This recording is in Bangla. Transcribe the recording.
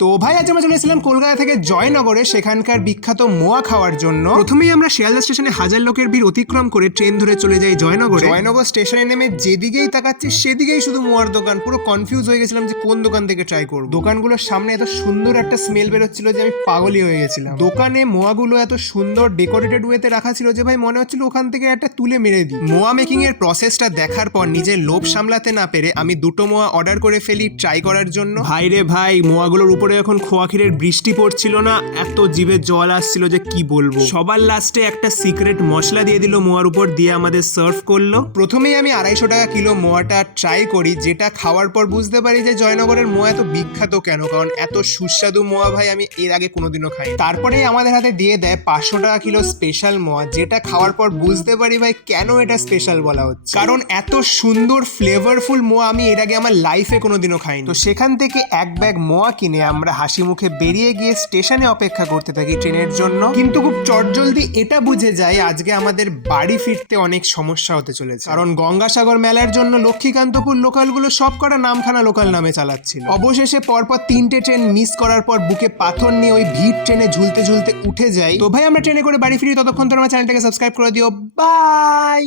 তো ভাই আজ আমরা চলে এসেছিলাম কলকাতা থেকে জয়নগরে, সেখানকার বিখ্যাত মোয়া খাওয়ার জন্য। প্রথমেই আমরা শিয়ালদা স্টেশনে হাজার লোকের ভিড় অতিক্রম করে ট্রেন ধরে চলে যাই জয়নগরে। জয়নগর স্টেশনে নেমে যেদিকেই তাকাচ্ছি সেদিকেই শুধু মোয়ার দোকান। পুরো কনফিউজ হয়ে গেছিলাম যে কোন দোকান থেকে ট্রাই করব। দোকানগুলোর সামনে এত সুন্দর একটা স্মেল বেরোচ্ছিল যে আমি পাগলই হয়ে গেছিলাম। দোকানে মোয়াগুলো এত সুন্দর ডেকোরেটেড ওয়েতে রাখা ছিল যে ভাই মনে হচ্ছিল ওখান থেকে একটা তুলে মেরে দিই। মোয়া মেকিং এর প্রসেসটা দেখার পর নিজের লোভ সামলাতে না পেরে আমি দুটো মোয়া অর্ডার করে ফেলি ট্রাই করার জন্য। ভাই রে ভাই, মোয়াগুলোর উপরে এখন খোয়া ক্ষীরের বৃষ্টি পড়ছিল না, এত জিভে জল আসছিল যে কি বলবো। সবার লাস্টে একটা সিক্রেট মশলা দিয়ে দিল মোয়ার উপর, দিয়ে আমাদের সার্ভ করলো। প্রথমেই আমি 250 টাকা কিলো মোয়াটা ট্রাই করি, যেটা খাওয়ার পর বুঝতে পারি যে জয়নগরের মোয়া এত বিখ্যাত কেন, কারণ এত সুস্বাদু মোয়া ভাই আমি এর আগে কোনোদিনও খাই। তারপরেই আমাদের হাতে দিয়ে দেয় 500 টাকা কিলো স্পেশাল মোয়া, যেটা খাওয়ার পর বুঝতে পারি ভাই কেন এটা স্পেশাল বলা হচ্ছে, কারণ এত সুন্দর ফ্লেভারফুল মোয়া আমি এর আগে আমার লাইফে কোনোদিনও খাইনি। তো সেখান থেকে এক ব্যাগ মোয়া কিনে আমরা হাসি মুখে বেরিয়ে গিয়ে স্টেশনে অপেক্ষা করতে থাকি ট্রেনের জন্য। কিন্তু খুব চটজলদি এটা বুঝে যাই আজকে আমাদের বাড়ি ফিরতে অনেক সমস্যা হতে চলেছে, কারণ গঙ্গাসাগর মেলার জন্য লক্ষ্মীকান্তপুর লোকালগুলো সব কটা নামখানা লোকাল নামে চালাচ্ছিল। অবশেষে পরপর 3টে ট্রেন মিস করার পর বুকে পাথর নিয়ে ওই ভিড় ট্রেনে ঝুলতে ঝুলতে উঠে যাই। তো ভাই আমরা ট্রেনে করে বাড়ি ফিরি, ততক্ষণ তো আমার চ্যানেলটাকে সাবস্ক্রাইব করে দিও। বাই।